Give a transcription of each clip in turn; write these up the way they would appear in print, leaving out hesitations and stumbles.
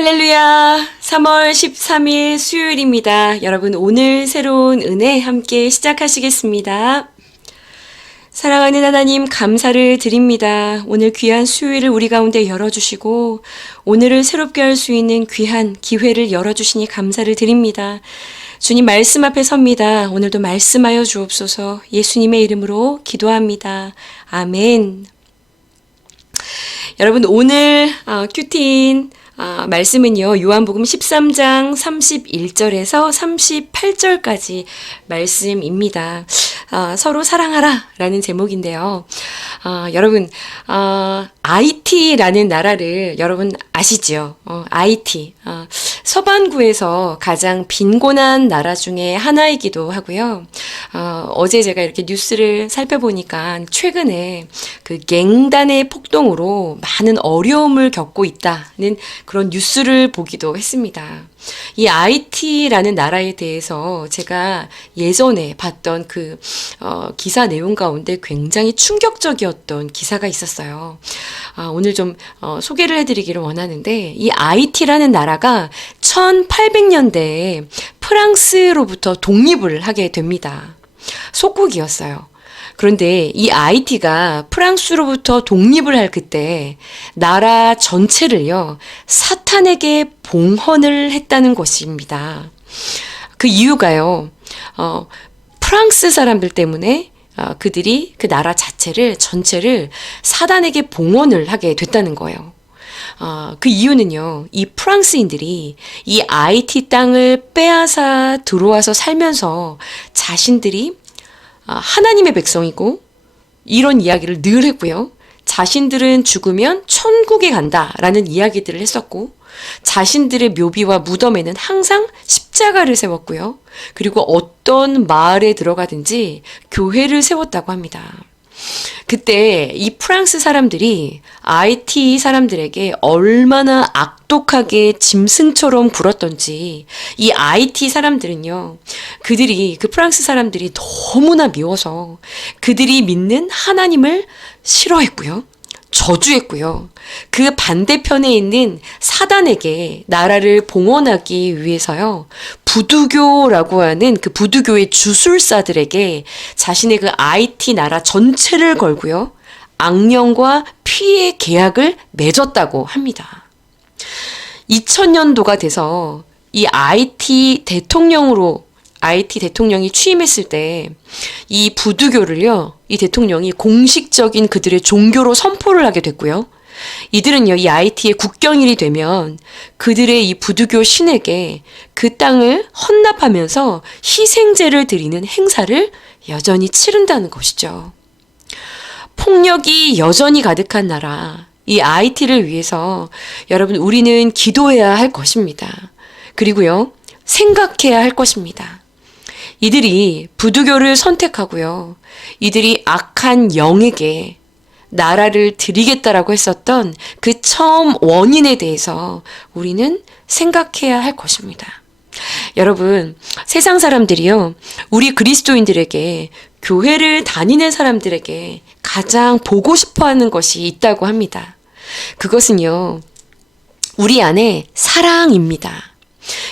할렐루야! 3월 13일 수요일입니다. 여러분, 오늘 새로운 은혜 함께 시작하시겠습니다. 사랑하는 하나님, 감사를 드립니다. 오늘 귀한 수요일을 우리 가운데 열어주시고, 오늘을 새롭게 할 수 있는 귀한 기회를 열어주시니 감사를 드립니다. 주님 말씀 앞에 섭니다. 오늘도 말씀하여 주옵소서. 예수님의 이름으로 기도합니다. 아멘. 여러분, 오늘 큐티인 말씀은요, 요한복음 13장 31절에서 38절까지 말씀입니다. 서로 사랑하라 라는 제목인데요. 여러분, IT라는 나라를 여러분 아시죠? IT. 서반구에서 가장 빈곤한 나라 중에 하나이기도 하고요. 어제 제가 이렇게 뉴스를 살펴보니까 최근에 그 갱단의 폭동으로 많은 어려움을 겪고 있다는 그런 뉴스를 보기도 했습니다. 이 IT라는 나라에 대해서 제가 예전에 봤던 그 기사 내용 가운데 굉장히 충격적이었던 기사가 있었어요. 오늘 좀 소개를 해드리기를 원하는데, 이 IT라는 나라가 1800년대에 프랑스로부터 독립을 하게 됩니다. 속국이었어요. 그런데 이 IT가 프랑스로부터 독립을 할 그때 나라 전체를요, 사탄에게 봉헌을 했다는 것입니다. 그 이유가요, 프랑스 사람들 때문에 그들이 그 나라 전체를 사단에게 봉헌을 하게 됐다는 거예요. 그 이유는요, 이 프랑스인들이 이 IT 땅을 빼앗아 들어와서 살면서 자신들이 하나님의 백성이고 이런 이야기를 늘 했고요. 자신들은 죽으면 천국에 간다라는 이야기들을 했었고, 자신들의 묘비와 무덤에는 항상 십자가를 세웠고요. 그리고 어떤 마을에 들어가든지 교회를 세웠다고 합니다. 그때 이 프랑스 사람들이 IT 사람들에게 얼마나 악독하게 짐승처럼 굴었던지, 이 IT 사람들은요, 그 프랑스 사람들이 너무나 미워서 그들이 믿는 하나님을 싫어했고요, 저주했고요. 그 반대편에 있는 사단에게 나라를 봉헌하기 위해서요, 부두교라고 하는 그 부두교의 주술사들에게 자신의 그 IT 나라 전체를 걸고요, 악령과 피의 계약을 맺었다고 합니다. 2000년도가 돼서 이 IT 대통령이 취임했을 때 이 부두교를요, 이 대통령이 공식적인 그들의 종교로 선포를 하게 됐고요. 이들은요, 이 IT의 국경일이 되면 그들의 이 부두교 신에게 그 땅을 헌납하면서 희생제를 드리는 행사를 여전히 치른다는 것이죠. 폭력이 여전히 가득한 나라, 이 IT를 위해서 여러분, 우리는 기도해야 할 것입니다. 그리고요, 생각해야 할 것입니다. 이들이 부두교를 선택하고요, 이들이 악한 영에게 나라를 드리겠다라고 했었던 그 처음 원인에 대해서 우리는 생각해야 할 것입니다. 여러분, 세상 사람들이요, 우리 그리스도인들에게, 교회를 다니는 사람들에게 가장 보고 싶어 하는 것이 있다고 합니다. 그것은요, 우리 안에 사랑입니다.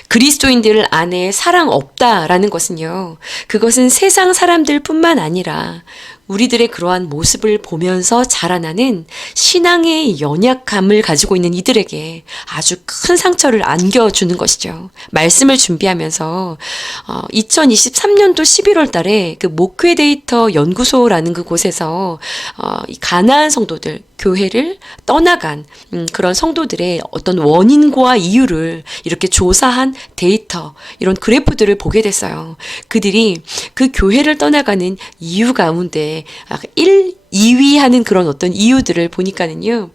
그리스도인들 안에 사랑 없다라는 것은요, 그것은 세상 사람들 뿐만 아니라 우리들의 그러한 모습을 보면서 자라나는 신앙의 연약함을 가지고 있는 이들에게 아주 큰 상처를 안겨주는 것이죠. 말씀을 준비하면서 2023년도 11월 달에 그 목회 데이터 연구소라는 그곳에서 이 가나안 성도들, 교회를 떠나간 그런 성도들의 어떤 원인과 이유를 이렇게 조사한 데이터, 이런 그래프들을 보게 됐어요. 그들이 그 교회를 떠나가는 이유 가운데 1, 2위 하는 그런 어떤 이유들을 보니까는요,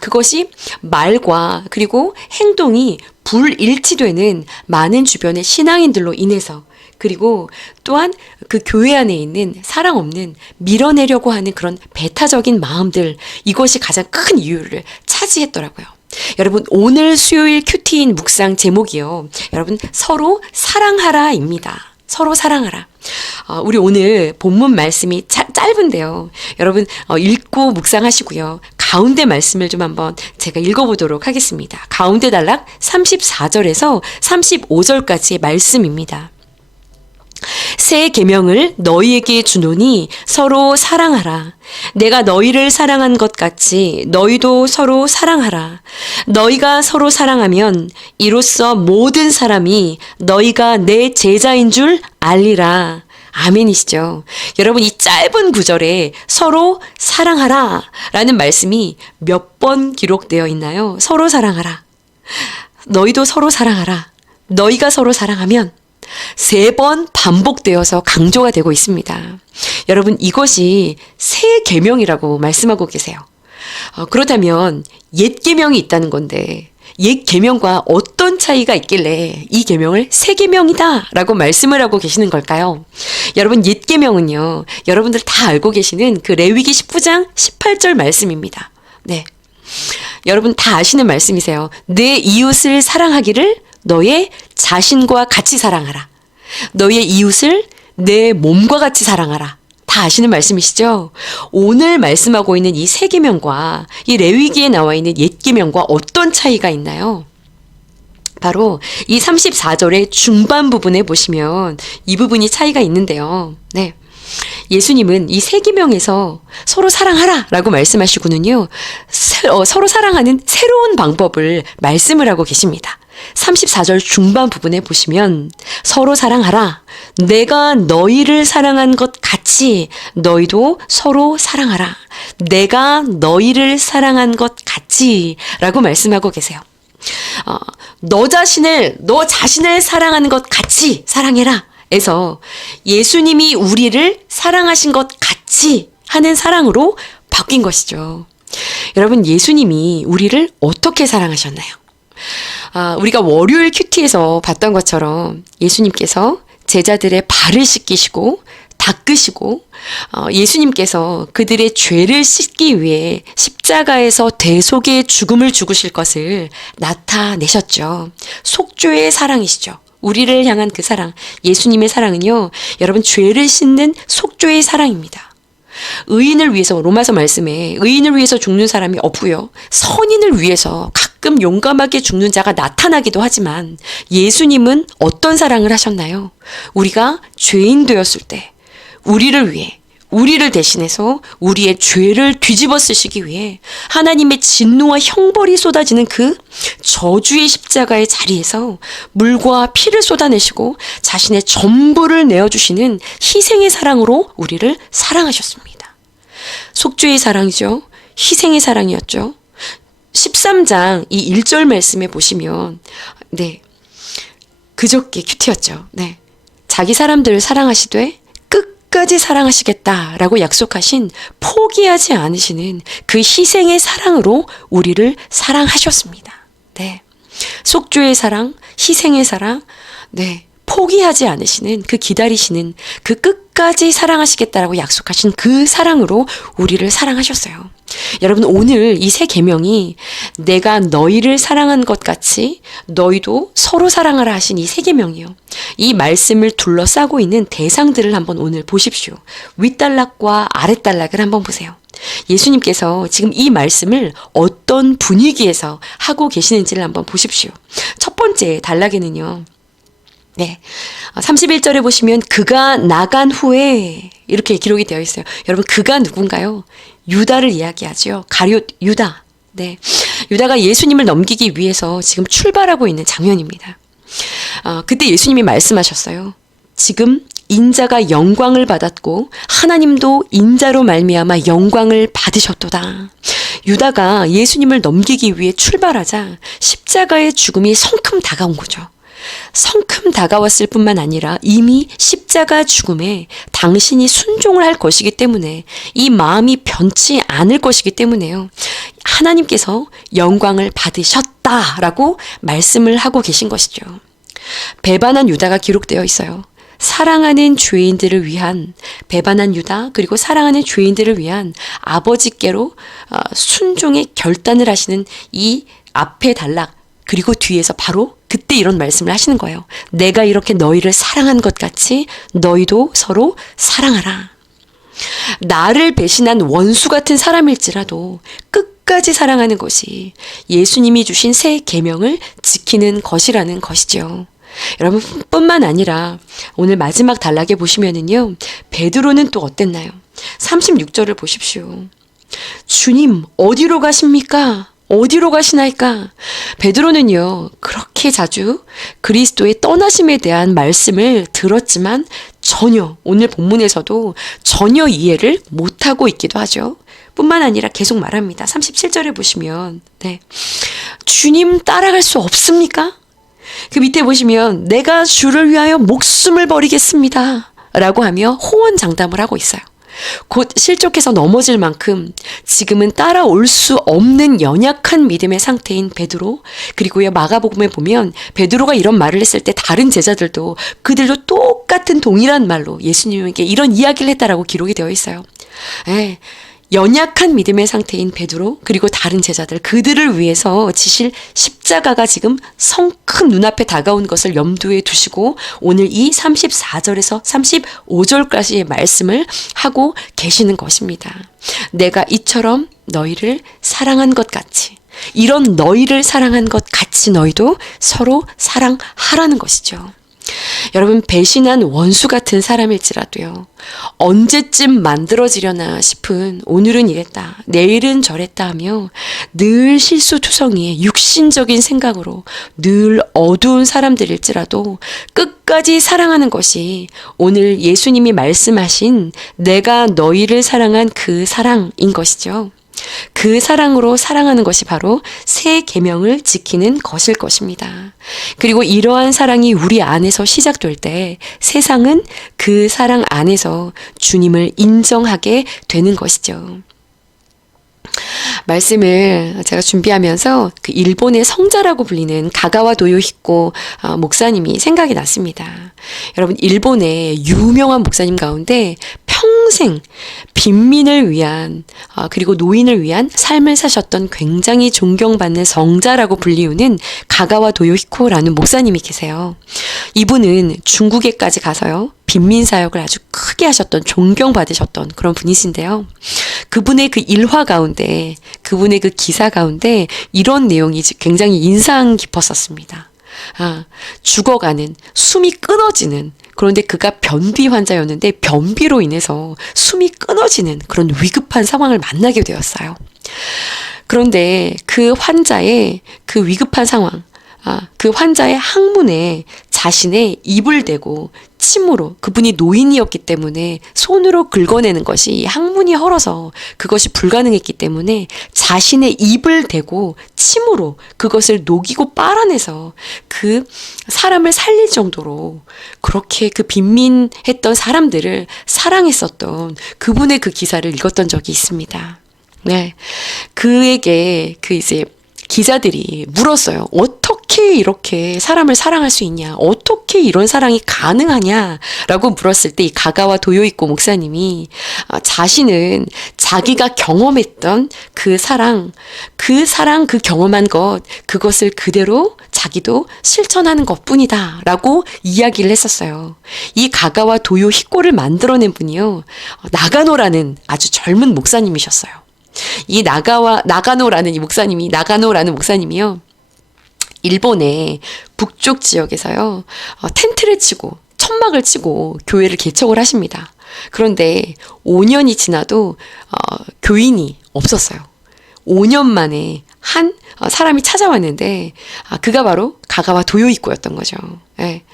그것이 말과 그리고 행동이 불일치되는 많은 주변의 신앙인들로 인해서, 그리고 또한 그 교회 안에 있는 사랑 없는 밀어내려고 하는 그런 배타적인 마음들, 이것이 가장 큰 이유를 차지했더라고요. 여러분, 오늘 수요일 큐티인 묵상 제목이요, 여러분, 서로 사랑하라입니다. 서로 사랑하라. 우리 오늘 본문 말씀이 짧은데요, 여러분 읽고 묵상하시고요, 가운데 말씀을 좀 한번 제가 읽어보도록 하겠습니다. 가운데 단락 34절에서 35절까지의 말씀입니다. 새 계명을 너희에게 주노니 서로 사랑하라. 내가 너희를 사랑한 것 같이 너희도 서로 사랑하라. 너희가 서로 사랑하면 이로써 모든 사람이 너희가 내 제자인 줄 알리라. 아멘이시죠. 여러분, 이 짧은 구절에 서로 사랑하라 라는 말씀이 몇 번 기록되어 있나요? 서로 사랑하라. 너희도 서로 사랑하라. 너희가 서로 사랑하면 3번 반복되어서 강조가 되고 있습니다. 여러분, 이것이 새 계명이라고 말씀하고 계세요. 그렇다면 옛 계명이 있다는 건데 옛 계명과 어떤 차이가 있길래 이 계명을 새 계명이다 라고 말씀을 하고 계시는 걸까요? 여러분, 옛 계명은요, 여러분들 다 알고 계시는 그 레위기 19장 18절 말씀입니다. 네, 여러분 다 아시는 말씀이세요. 내 이웃을 사랑하기를 너의 자신과 같이 사랑하라. 너의 이웃을 내 몸과 같이 사랑하라. 다 아시는 말씀이시죠? 오늘 말씀하고 있는 이 새 계명과 이 레위기에 나와 있는 옛 계명과 어떤 차이가 있나요? 바로 이 34절의 중반 부분에 보시면 이 부분이 차이가 있는데요. 네. 예수님은 이 새 계명에서 서로 사랑하라 라고 말씀하시고는요, 서로 사랑하는 새로운 방법을 말씀을 하고 계십니다. 34절 중반 부분에 보시면 서로 사랑하라. 내가 너희를 사랑한 것 같이 너희도 서로 사랑하라. 내가 너희를 사랑한 것 같이 라고 말씀하고 계세요. 너 자신을 사랑하는 것 같이 사랑해라. 에서 예수님이 우리를 사랑하신 것 같이 하는 사랑으로 바뀐 것이죠. 여러분, 예수님이 우리를 어떻게 사랑하셨나요? 우리가 월요일 큐티에서 봤던 것처럼 예수님께서 제자들의 발을 씻기시고 닦으시고 예수님께서 그들의 죄를 씻기 위해 십자가에서 대속의 죽음을 죽으실 것을 나타내셨죠. 속죄의 사랑이시죠. 우리를 향한 그 사랑, 예수님의 사랑은요, 여러분, 죄를 씻는 속죄의 사랑입니다. 의인을 위해서, 로마서 말씀에 의인을 위해서 죽는 사람이 없고요, 선인을 위해서 가끔 용감하게 죽는 자가 나타나기도 하지만 예수님은 어떤 사랑을 하셨나요? 우리가 죄인 되었을 때 우리를 위해, 우리를 대신해서 우리의 죄를 뒤집어 쓰시기 위해 하나님의 진노와 형벌이 쏟아지는 그 저주의 십자가의 자리에서 물과 피를 쏟아내시고 자신의 전부를 내어주시는 희생의 사랑으로 우리를 사랑하셨습니다. 속죄의 사랑이죠. 희생의 사랑이었죠. 13장 이 1절 말씀에 보시면, 네, 그저께 큐티였죠. 네, 자기 사람들을 사랑하시되 끝까지 사랑하시겠다라고 약속하신, 포기하지 않으시는 그 희생의 사랑으로 우리를 사랑하셨습니다. 네, 속죄의 사랑, 희생의 사랑, 네, 포기하지 않으시는, 그 기다리시는, 그 끝까지 사랑하시겠다라고 약속하신 그 사랑으로 우리를 사랑하셨어요. 여러분, 오늘 이 새 계명이 내가 너희를 사랑한 것 같이 너희도 서로 사랑하라 하신 이 새 계명이요, 이 말씀을 둘러싸고 있는 대상들을 한번 오늘 보십시오. 윗단락과 아랫단락을 한번 보세요. 예수님께서 지금 이 말씀을 어떤 분위기에서 하고 계시는지를 한번 보십시오. 첫 번째 단락에는요, 네, 31절에 보시면 그가 나간 후에 이렇게 기록이 되어 있어요. 여러분, 그가 누군가요? 유다를 이야기하죠. 가룟 유다. 네, 유다가 예수님을 넘기기 위해서 지금 출발하고 있는 장면입니다. 그때 예수님이 말씀하셨어요. 지금 인자가 영광을 받았고 하나님도 인자로 말미암아 영광을 받으셨도다. 유다가 예수님을 넘기기 위해 출발하자 십자가의 죽음이 성큼 다가온 거죠. 성큼 다가왔을 뿐만 아니라 이미 십자가 죽음에 당신이 순종을 할 것이기 때문에, 이 마음이 변치 않을 것이기 때문에요, 하나님께서 영광을 받으셨다라고 말씀을 하고 계신 것이죠. 배반한 유다가 기록되어 있어요. 사랑하는 죄인들을 위한, 배반한 유다, 그리고 사랑하는 죄인들을 위한 아버지께로 순종의 결단을 하시는 이 앞에 단락, 그리고 뒤에서 바로 그때 이런 말씀을 하시는 거예요. 내가 이렇게 너희를 사랑한 것 같이 너희도 서로 사랑하라. 나를 배신한 원수 같은 사람일지라도 끝까지 사랑하는 것이 예수님이 주신 새 계명을 지키는 것이라는 것이죠. 여러분 뿐만 아니라 오늘 마지막 단락에 보시면은요, 베드로는 또 어땠나요? 36절을 보십시오. 주님 어디로 가십니까? 어디로 가시나이까? 베드로는요, 그렇게 자주 그리스도의 떠나심에 대한 말씀을 들었지만 전혀, 오늘 본문에서도 전혀 이해를 못하고 있기도 하죠. 뿐만 아니라 계속 말합니다. 37절에 보시면, 네, 주님 따라갈 수 없습니까? 그 밑에 보시면 내가 주를 위하여 목숨을 버리겠습니다 라고 하며 호언장담을 하고 있어요. 곧 실족해서 넘어질 만큼 지금은 따라올 수 없는 연약한 믿음의 상태인 베드로, 그리고요 마가복음에 보면 베드로가 이런 말을 했을 때 다른 제자들도 그들도 똑같은 동일한 말로 예수님에게 이런 이야기를 했다라고 기록이 되어 있어요. 연약한 믿음의 상태인 베드로 그리고 다른 제자들, 그들을 위해서 지실 십자가가 지금 성큼 눈앞에 다가온 것을 염두에 두시고 오늘 이 34절에서 35절까지의 말씀을 하고 계시는 것입니다. 내가 이처럼 너희를 사랑한 것 같이, 이런 너희를 사랑한 것 같이 너희도 서로 사랑하라는 것이죠. 여러분, 배신한 원수 같은 사람일지라도요, 언제쯤 만들어지려나 싶은 오늘은 이랬다, 내일은 저랬다 하며 늘 실수투성이의 육신적인 생각으로 늘 어두운 사람들일지라도 끝까지 사랑하는 것이 오늘 예수님이 말씀하신 내가 너희를 사랑한 그 사랑인 것이죠. 그 사랑으로 사랑하는 것이 바로 새 계명을 지키는 것일 것입니다. 그리고 이러한 사랑이 우리 안에서 시작될 때 세상은 그 사랑 안에서 주님을 인정하게 되는 것이죠. 말씀을 제가 준비하면서 그 일본의 성자라고 불리는 가가와 도요히코 목사님이 생각이 났습니다. 여러분, 일본의 유명한 목사님 가운데 평생 빈민을 위한 그리고 노인을 위한 삶을 사셨던 굉장히 존경받는 성자라고 불리우는 가가와 도요히코라는 목사님이 계세요. 이분은 중국에까지 가서요, 빈민 사역을 아주 크게 하셨던, 존경받으셨던 그런 분이신데요. 그분의 그 일화 가운데, 그분의 그 기사 가운데 이런 내용이 굉장히 인상 깊었었습니다. 죽어가는, 숨이 끊어지는, 그런데 그가 변비 환자였는데 변비로 인해서 숨이 끊어지는 그런 위급한 상황을 만나게 되었어요. 그런데 그 환자의 그 위급한 상황, 그 환자의 항문에 자신의 입을 대고 침으로, 그분이 노인이었기 때문에 손으로 긁어내는 것이 항문이 헐어서 그것이 불가능했기 때문에 자신의 입을 대고 침으로 그것을 녹이고 빨아내서 그 사람을 살릴 정도로 그렇게 그 빈민했던 사람들을 사랑했었던 그분의 그 기사를 읽었던 적이 있습니다. 네, 그에게 이제 기자들이 물었어요. 어떻게 이렇게 사람을 사랑할 수 있냐? 어떻게 이런 사랑이 가능하냐? 라고 물었을 때 이 가가와 도요히코 목사님이 자신은 자기가 경험했던 그 사랑, 그 경험한 것, 그것을 그대로 자기도 실천하는 것뿐이다 라고 이야기를 했었어요. 이 가가와 도요히코를 만들어낸 분이요, 나가노라는 아주 젊은 목사님이셨어요. 이 나가노라는 목사님이요, 일본의 북쪽 지역에서요, 텐트를 치고 천막을 치고 교회를 개척을 하십니다. 그런데 5년이 지나도 교인이 없었어요. 5년 만에 한 사람이 찾아왔는데 그가 바로 가가와 도요히코였던 거죠. 예.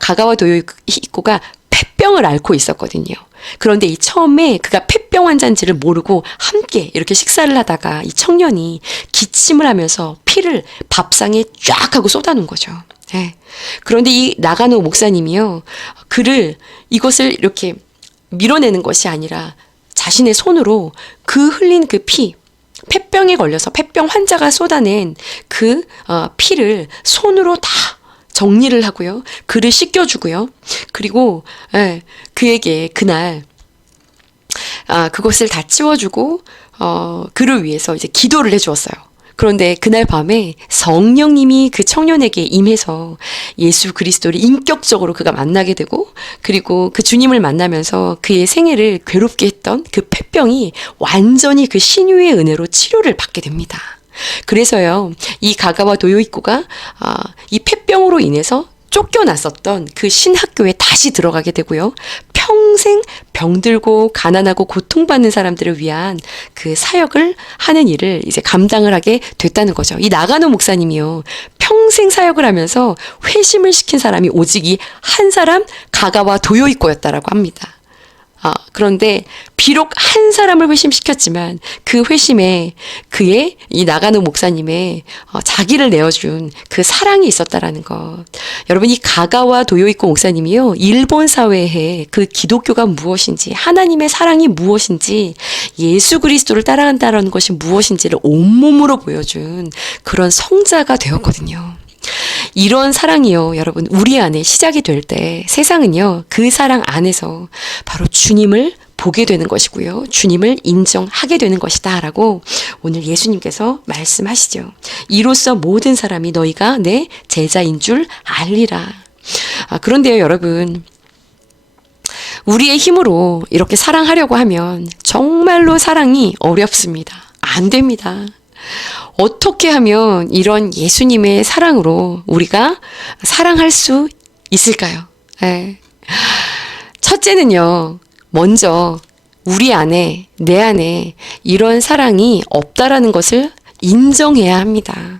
가가와 도요히코가 폐병을 앓고 있었거든요. 그런데 이 처음에 그가 폐병 환자인지를 모르고 함께 이렇게 식사를 하다가 이 청년이 기침을 하면서 피를 밥상에 쫙 하고 쏟아놓은 거죠. 네. 그런데 이 나가노 목사님이요, 이것을 이렇게 밀어내는 것이 아니라 자신의 손으로 그 흘린 그 폐병에 걸려서 폐병 환자가 쏟아낸 그 피를 손으로 다 정리를 하고요, 그를 씻겨주고요, 그리고 그에게 그날 그것을 다 치워주고 그를 위해서 이제 기도를 해주었어요. 그런데 그날 밤에 성령님이 그 청년에게 임해서 예수 그리스도를 인격적으로 그가 만나게 되고, 그리고 그 주님을 만나면서 그의 생애를 괴롭게 했던 있었던 그 폐병이 완전히 그 신유의 은혜로 치료를 받게 됩니다. 그래서요, 이 가가와 도요이코가 이 폐병으로 인해서 쫓겨났었던 그 신학교에 다시 들어가게 되고요. 평생 병들고 가난하고 고통받는 사람들을 위한 그 사역을 하는 일을 이제 감당을 하게 됐다는 거죠. 이 나가노 목사님이요, 평생 사역을 하면서 회심을 시킨 사람이 오직 이 한 사람, 가가와 도요이코였다라고 합니다. 그런데 비록 한 사람을 회심시켰지만 그 회심에 그의 이 나가노 목사님의 자기를 내어준 그 사랑이 있었다라는 것. 여러분, 이 가가와 도요이코 목사님이요, 일본 사회에 그 기독교가 무엇인지, 하나님의 사랑이 무엇인지, 예수 그리스도를 따라간다는 것이 무엇인지를 온몸으로 보여준 그런 성자가 되었거든요. 이런 사랑이요, 여러분, 우리 안에 시작이 될 때 세상은요, 그 사랑 안에서 바로 주님을 보게 되는 것이고요, 주님을 인정하게 되는 것이다 라고 오늘 예수님께서 말씀하시죠. 이로써 모든 사람이 너희가 내 제자인 줄 알리라. 그런데요, 여러분, 우리의 힘으로 이렇게 사랑하려고 하면 정말로 사랑이 어렵습니다. 안 됩니다. 어떻게 하면 이런 예수님의 사랑으로 우리가 사랑할 수 있을까요? 네. 첫째는요, 먼저 우리 안에, 내 안에 이런 사랑이 없다라는 것을 인정해야 합니다.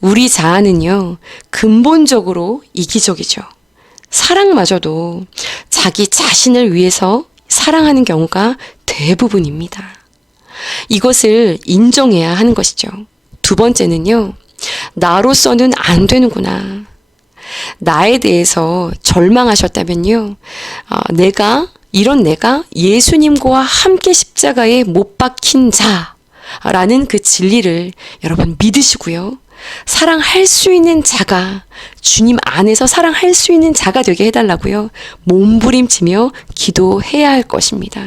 우리 자아는요, 근본적으로 이기적이죠. 사랑마저도 자기 자신을 위해서 사랑하는 경우가 대부분입니다. 이것을 인정해야 하는 것이죠. 두 번째는요, 나로서는 안 되는구나. 나에 대해서 절망하셨다면요, 내가 예수님과 함께 십자가에 못 박힌 자라는 그 진리를 여러분 믿으시고요. 사랑할 수 있는 자가, 주님 안에서 사랑할 수 있는 자가 되게 해달라고요, 몸부림치며 기도해야 할 것입니다.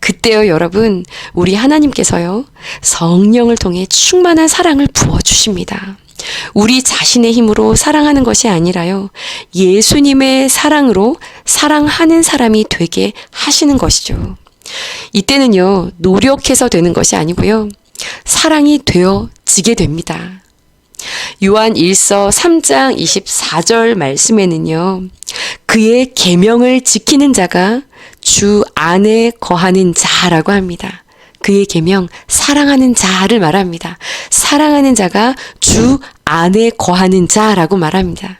그때요, 여러분, 우리 하나님께서요, 성령을 통해 충만한 사랑을 부어주십니다. 우리 자신의 힘으로 사랑하는 것이 아니라요, 예수님의 사랑으로 사랑하는 사람이 되게 하시는 것이죠. 이때는요, 노력해서 되는 것이 아니고요, 사랑이 되어지게 됩니다. 요한 1서 3장 24절 말씀에는요, 그의 계명을 지키는 자가 주 안에 거하는 자라고 합니다. 그의 계명, 사랑하는 자를 말합니다. 사랑하는 자가 주 안에 거하는 자라고 말합니다.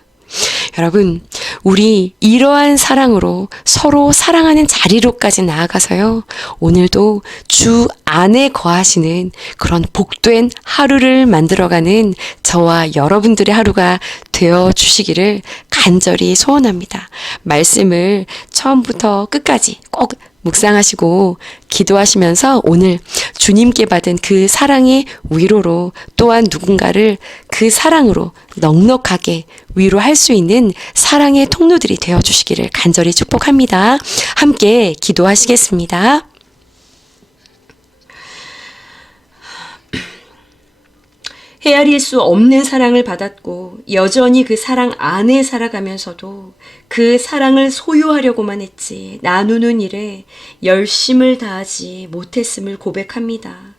여러분, 우리 이러한 사랑으로 서로 사랑하는 자리로까지 나아가서요, 오늘도 주 안에 거하시는 그런 복된 하루를 만들어가는 저와 여러분들의 하루가 되어 주시기를 간절히 소원합니다. 말씀을 처음부터 끝까지 꼭 묵상하시고 기도하시면서 오늘 주님께 받은 그 사랑의 위로로 또한 누군가를 그 사랑으로 넉넉하게 위로할 수 있는 사랑의 통로들이 되어주시기를 간절히 축복합니다. 함께 기도하시겠습니다. 헤아릴 수 없는 사랑을 받았고 여전히 그 사랑 안에 살아가면서도 그 사랑을 소유하려고만 했지 나누는 일에 열심을 다하지 못했음을 고백합니다.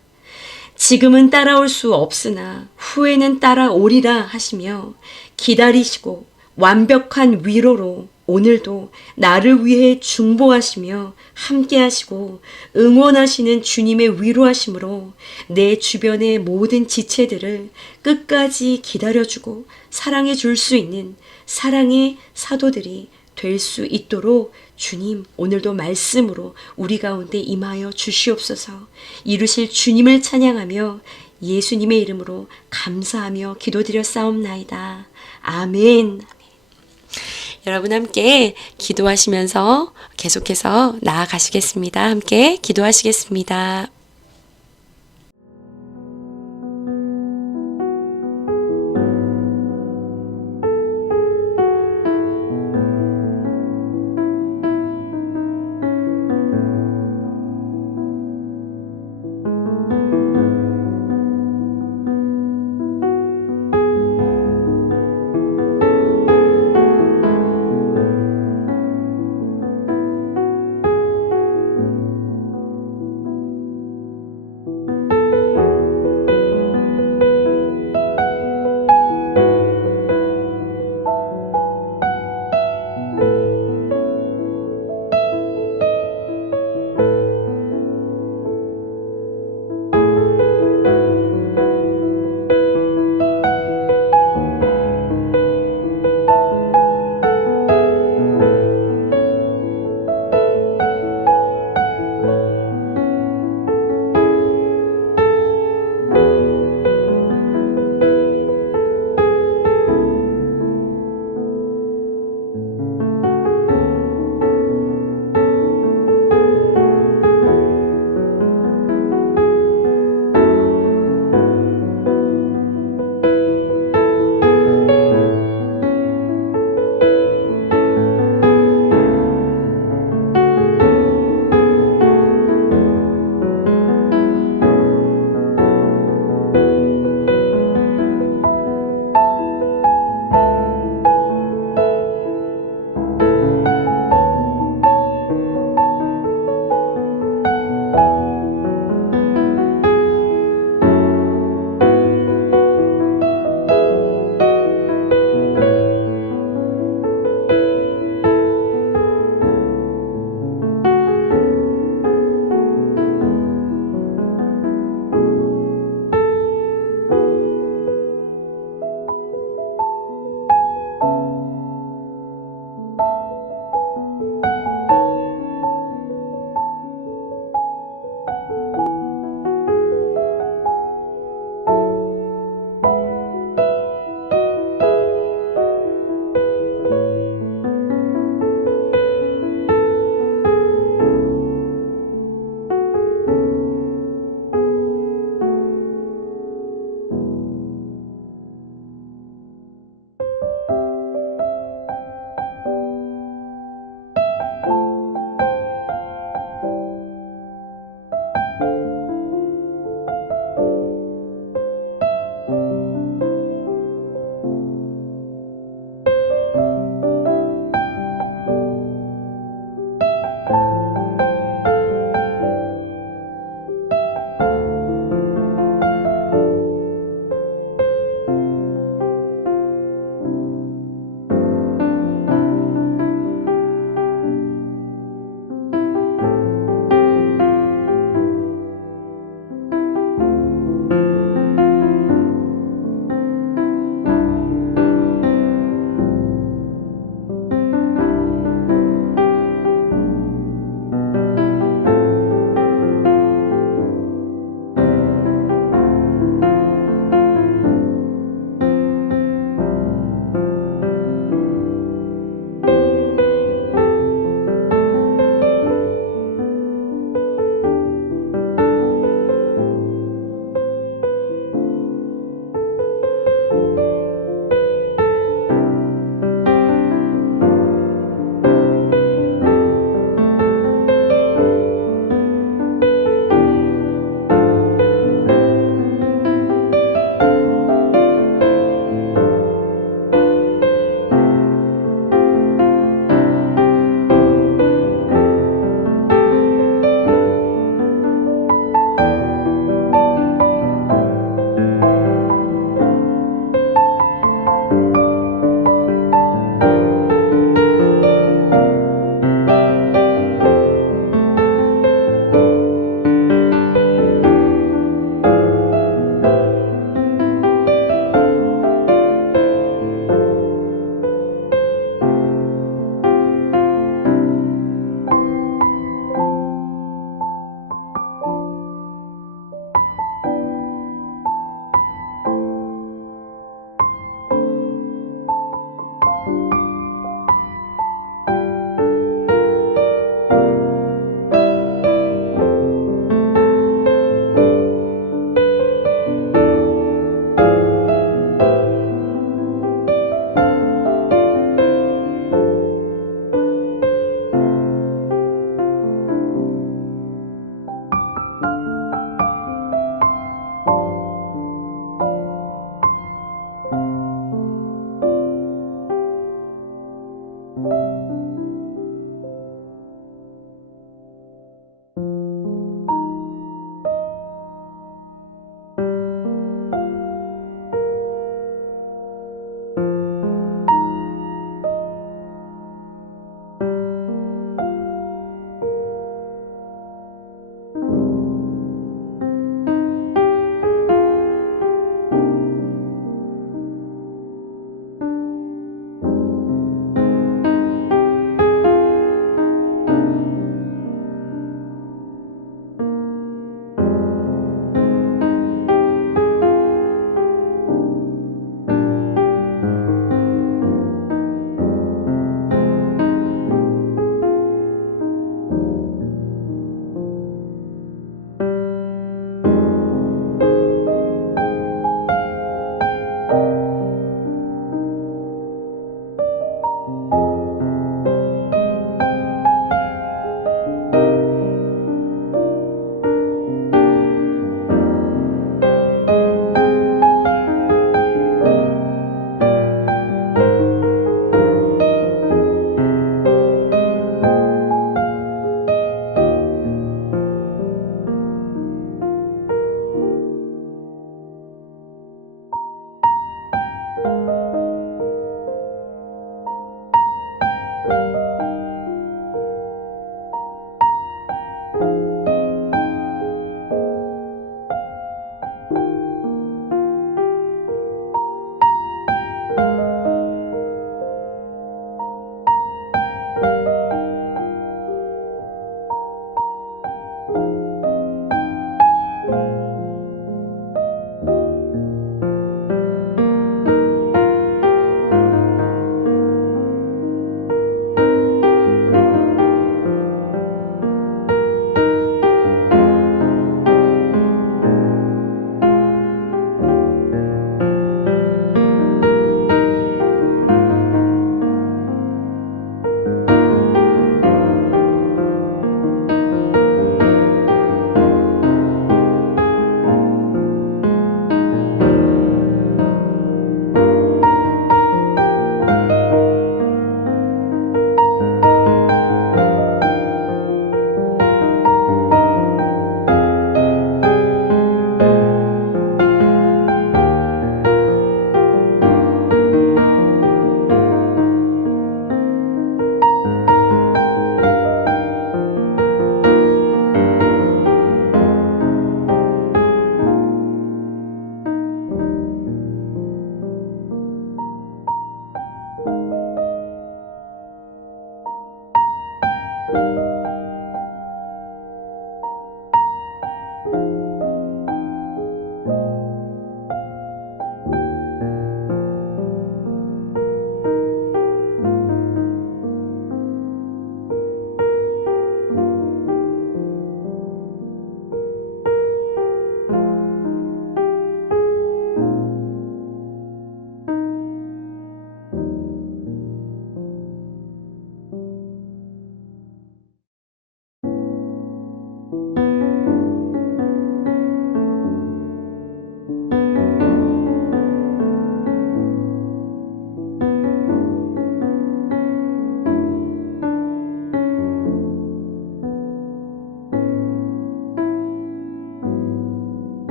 지금은 따라올 수 없으나 후에는 따라오리라 하시며 기다리시고 완벽한 위로로 오늘도 나를 위해 중보하시며 함께하시고 응원하시는 주님의 위로하심으로 내 주변의 모든 지체들을 끝까지 기다려주고 사랑해 줄 수 있는 사랑의 사도들이 될 수 있도록 주님 오늘도 말씀으로 우리 가운데 임하여 주시옵소서. 이루실 주님을 찬양하며 예수님의 이름으로 감사하며 기도드렸사옵나이다. 아멘. 여러분 함께 기도하시면서 계속해서 나아가시겠습니다. 함께 기도하시겠습니다.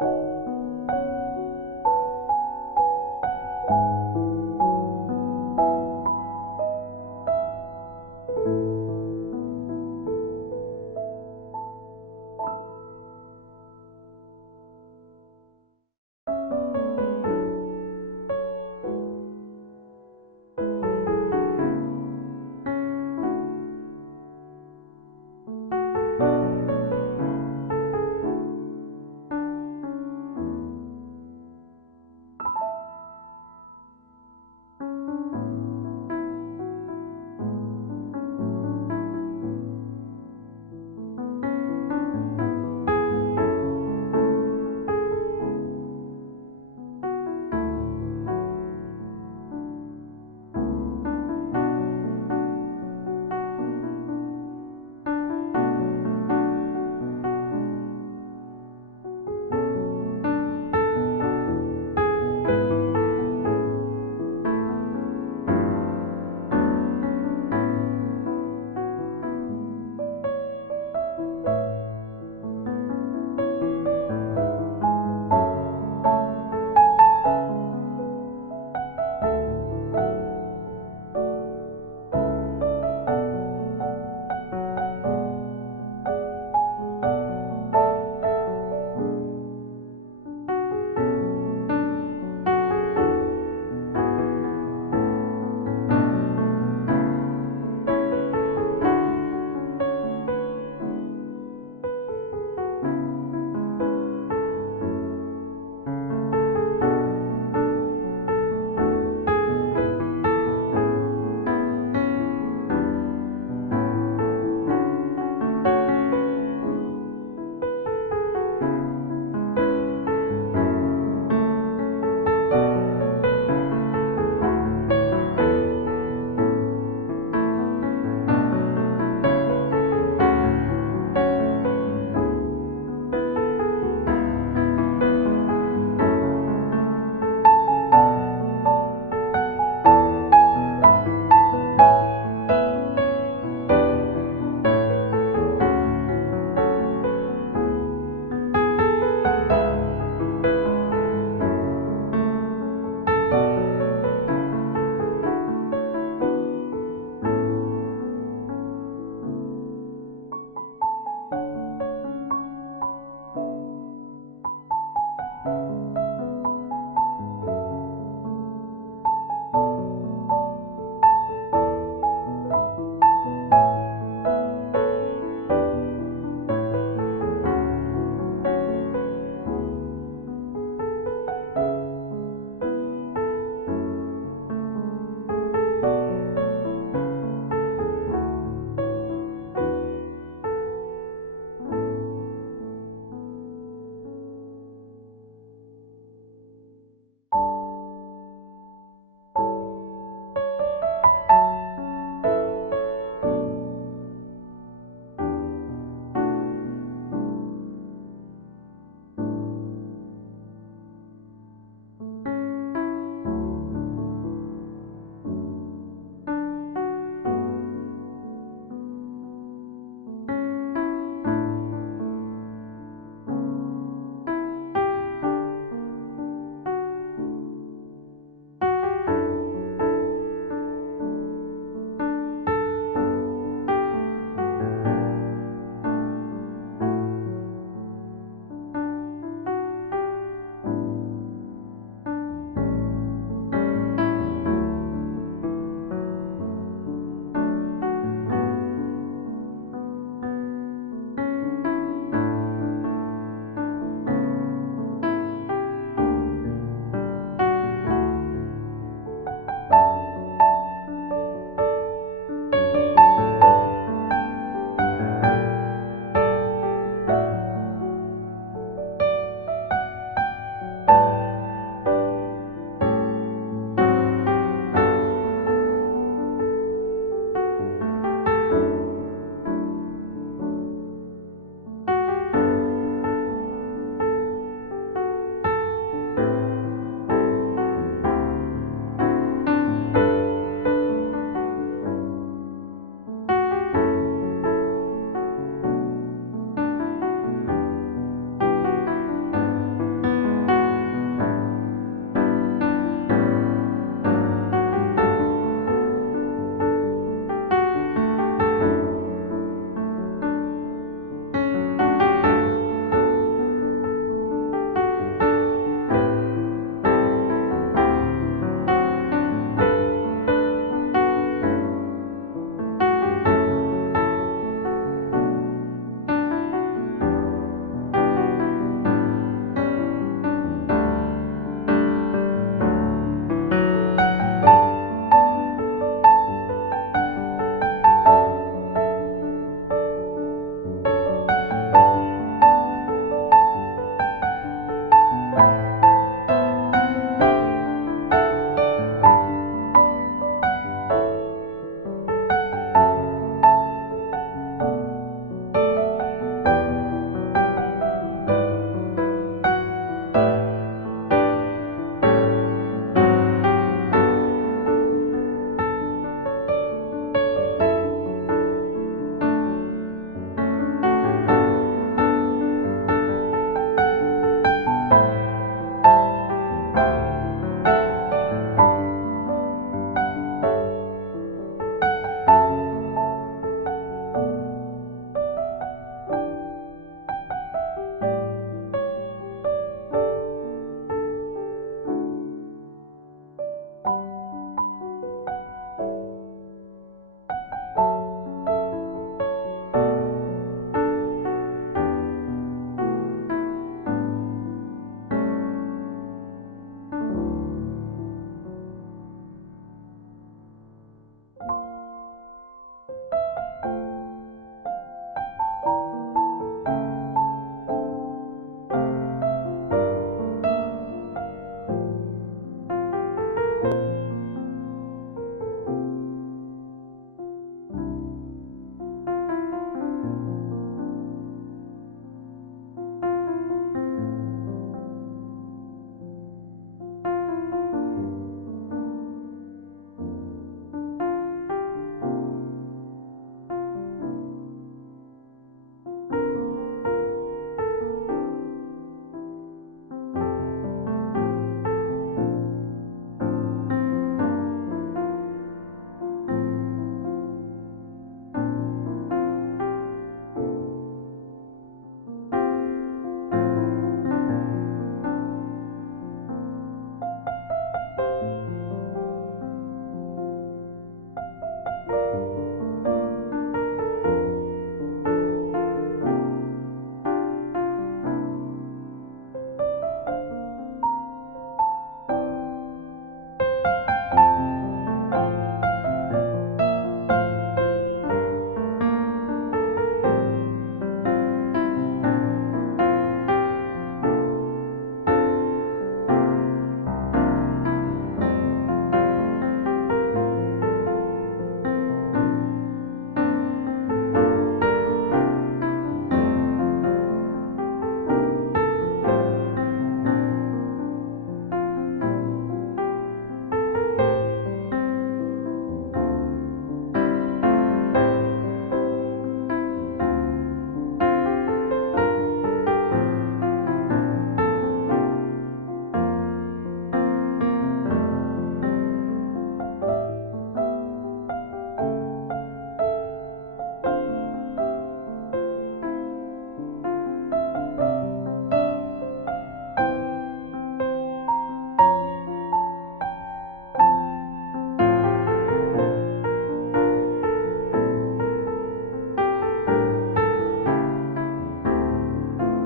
음.